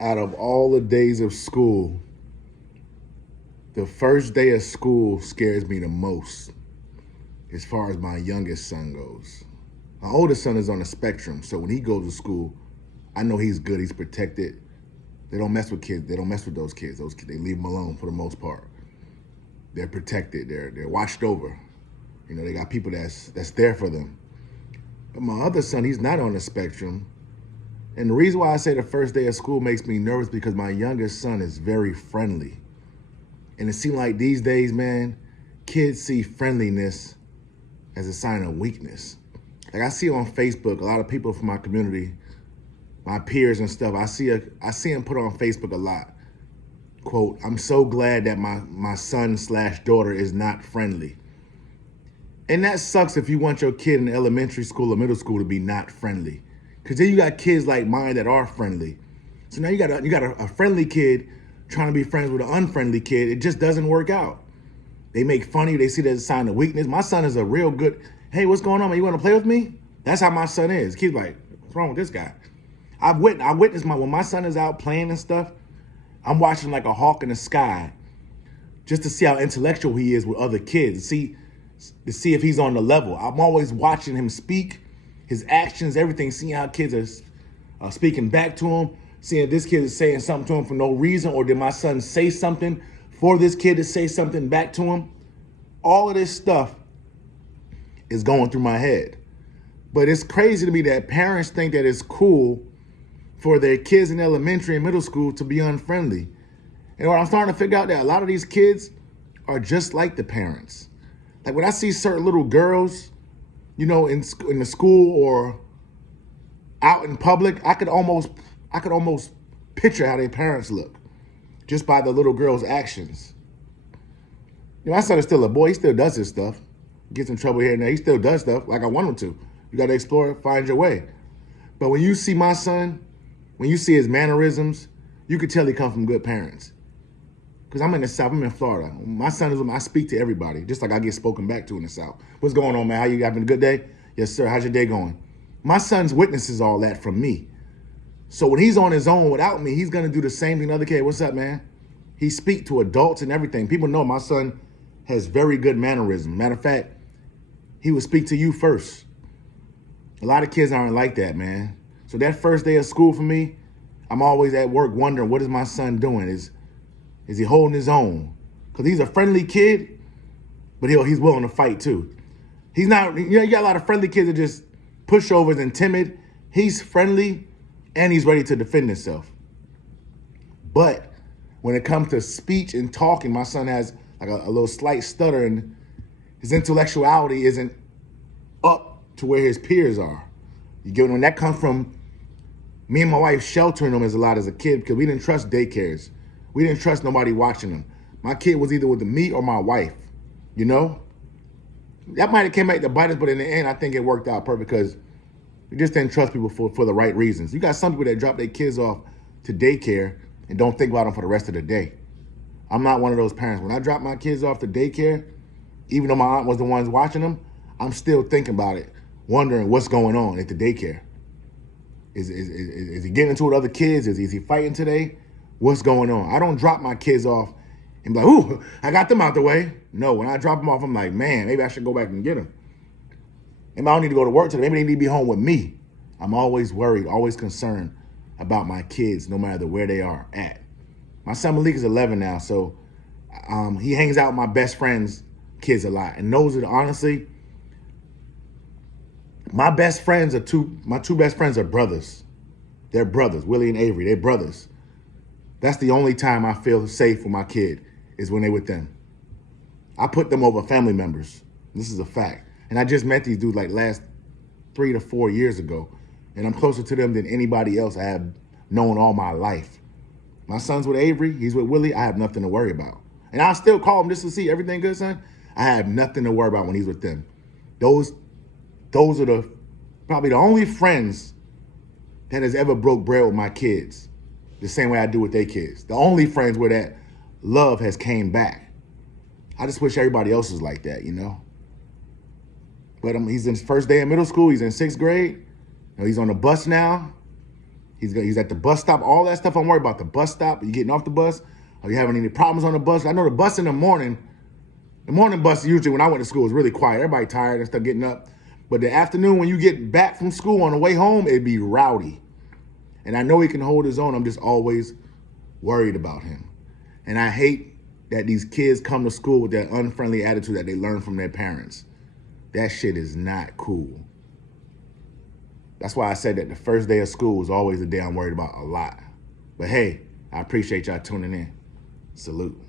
Out of all the days of school, the first day of school scares me the most as far as my youngest son goes. My oldest son is on the spectrum, so when he goes to school, I know he's good, he's protected. They don't mess with kids. They don't mess with those kids. Those kids, they leave them alone for the most part. They're protected. They're watched over. You know, they got people that's there for them. But my other son, he's not on the spectrum. And the reason why I say the first day of school makes me nervous because my youngest son is very friendly. And it seems like these days, man, kids see friendliness as a sign of weakness. Like I see on Facebook, a lot of people from my community, my peers and stuff, I see them put on Facebook a lot. Quote, "I'm so glad that my son/daughter is not friendly." And that sucks if you want your kid in elementary school or middle school to be not friendly. Because then you got kids like mine that are friendly. So now you got a friendly kid trying to be friends with an unfriendly kid. It just doesn't work out. They make fun of you. They see that as a sign of weakness. My son is a real good, "Hey, what's going on, man? You want to play with me?" That's how my son is. Kid's like, "What's wrong with this guy?" I witnessed when my son is out playing and stuff, I'm watching like a hawk in the sky just to see how intellectual he is with other kids, to see if he's on the level. I'm always watching him speak, his actions, everything, seeing how kids are speaking back to him, seeing if this kid is saying something to him for no reason, or did my son say something for this kid to say something back to him? All of this stuff is going through my head. But it's crazy to me that parents think that it's cool for their kids in elementary and middle school to be unfriendly. And what I'm starting to figure out that a lot of these kids are just like the parents. Like when I see certain little girls, you know, in the school or out in public, I could almost picture how their parents look just by the little girl's actions. You know, my son is still a boy. He still does his stuff. Gets in trouble here and there. He still does stuff like I want him to. You got to explore, find your way. But when you see my son, when you see his mannerisms, you could tell he comes from good parents. Because I'm in the South, I'm in Florida. My son is, I speak to everybody, just like I get spoken back to in the South. "What's going on, man? How you having a good day?" "Yes, sir. How's your day going?" My son's witnesses all that from me. So when he's on his own without me, he's gonna do the same thing to other kids. "What's up, man?" He speak to adults and everything. People know my son has very good mannerism. Matter of fact, he would speak to you first. A lot of kids aren't like that, man. So that first day of school for me, I'm always at work wondering, what is my son doing? Is he holding his own? Because he's a friendly kid, but he's willing to fight too. He's not, you know, you got a lot of friendly kids that just pushovers and timid. He's friendly and he's ready to defend himself. But when it comes to speech and talking, my son has like a little slight stutter and his intellectuality isn't up to where his peers are. You get when that comes from me and my wife sheltering him as a lot as a kid because we didn't trust daycares. We didn't trust nobody watching him. My kid was either with me or my wife, you know? That might have came back to bite us, but in the end, I think it worked out perfect because we just didn't trust people for the right reasons. You got some people that drop their kids off to daycare and don't think about them for the rest of the day. I'm not one of those parents. When I drop my kids off to daycare, even though my aunt was the ones watching them, I'm still thinking about it, wondering what's going on at the daycare. Is he getting into it with other kids? Is he fighting today? What's going on? I don't drop my kids off and be like, "Ooh, I got them out the way." No, when I drop them off, I'm like, "Man, maybe I should go back and get them. Maybe I don't need to go to work today. Maybe they need to be home with me." I'm always worried, always concerned about my kids, no matter where they are at. My son Malik is 11 now, so he hangs out with my best friend's kids a lot. And those are honestly, my two best friends are brothers. They're brothers, Willie and Avery. They're brothers. That's the only time I feel safe with my kid is when they're with them. I put them over family members. This is a fact. And I just met these dudes like last 3 to 4 years ago. And I'm closer to them than anybody else I have known all my life. My son's with Avery. He's with Willie. I have nothing to worry about. And I'll still call him just to see everything good, son. I have nothing to worry about when he's with them. Those are probably the only friends that has ever broke bread with my kids the same way I do with their kids. The only friends where that love has came back. I just wish everybody else was like that, you know? But he's in his first day in middle school. He's in 6th grade. You know, he's on the bus now. He's at the bus stop. All that stuff I'm worried about. The bus stop. Are you getting off the bus? Are you having any problems on the bus? I know the bus in the morning bus usually when I went to school was really quiet. Everybody tired and stuff getting up. But the afternoon when you get back from school on the way home, it'd be rowdy. And I know he can hold his own. I'm just always worried about him. And I hate that these kids come to school with that unfriendly attitude that they learn from their parents. That shit is not cool. That's why I said that the first day of school was always the day I'm worried about a lot. But hey, I appreciate y'all tuning in. Salute.